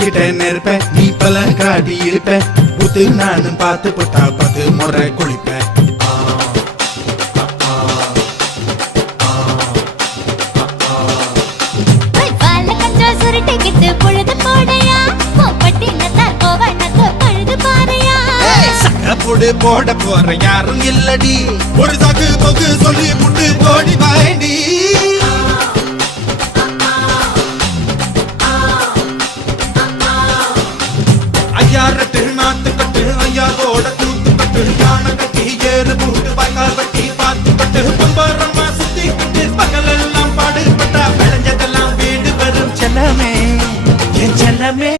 கிட்ட நெருப்பேன் நீ பல காட்டி இருப்பேன் புத்து நானும் பார்த்து புட்டா 10 முறை குளிப்பேன் போட போற யாரும் இல்லடி ஒரு சாக்கு போக்கு சொல்லி புட்டு போடி வாயண்டி ஐயா ரெட்டு நாத்து கட்டு ஐயாவோட தூத்து கட்டு யானை கட்டி ஏறு பூட்டு வாய்க்கால் வட்டி பார்த்து கட்டு பம்பரமா சுத்தி கட்டு பகலெல்லாம் பாடுபட்டா விளைஞ்சதெல்லாம் வீடு வரும் செல்லமே என் செல்லமே